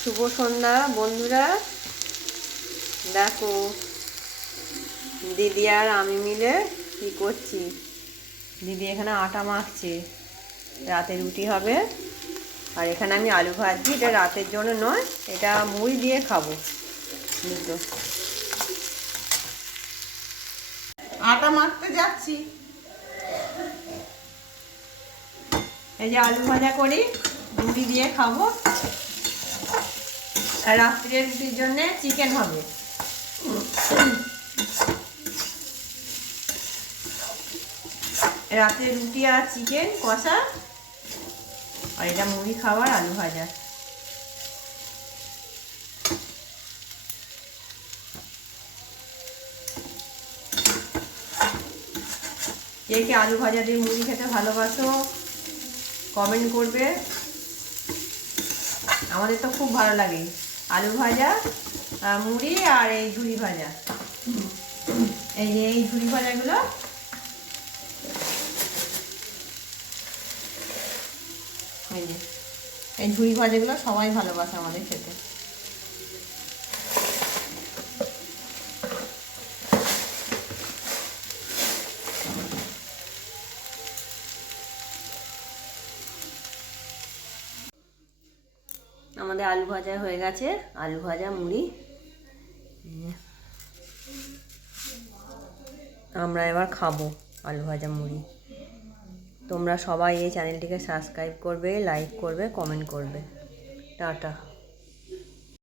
শুভ সন্ধ্যা বন্ধুরা। দেখো দিদি আর আমি মিলে কি করছি। দিদি এখানে আটা মাখছে, রাতে রুটি হবে। আর এখানে আমি আলু ভাজছি, এটা রাতের জন্য নয়, এটা মুড়ি দিয়ে খাবো। তো আটা মাখতে যাচ্ছি। এই যে আলু ভাজা করি, মুড়ি দিয়ে খাবো। আর রাত্রের রুটির জন্য চিকেন হবে। রাতে রুটি আর চিকেন কষা, আর এটা মুড়ি খাবার আলু ভাজা। কে কে আলু ভাজা দিয়ে মুড়ি খেতে ভালোবাসো কমেন্ট করবে। আমাদের তো খুব ভালো লাগে আলু ভাজা, মুড়ি আর এই ঝুড়ি ভাজা। এই যে এই ঝুড়ি ভাজাগুলো, এই যে এই ঝুড়ি ভাজাগুলো সবাই ভালোবাসে আমাদের খেতে। আমাদের আলু ভাজা হয়ে গেছে, আলু ভাজা মুড়ি। আমরা এবার খাবো আলু ভাজা মুড়ি। তোমরা সবাই এই চ্যানেলটিকে সাবস্ক্রাইব করবে, লাইক করবে, কমেন্ট করবে। টাটা।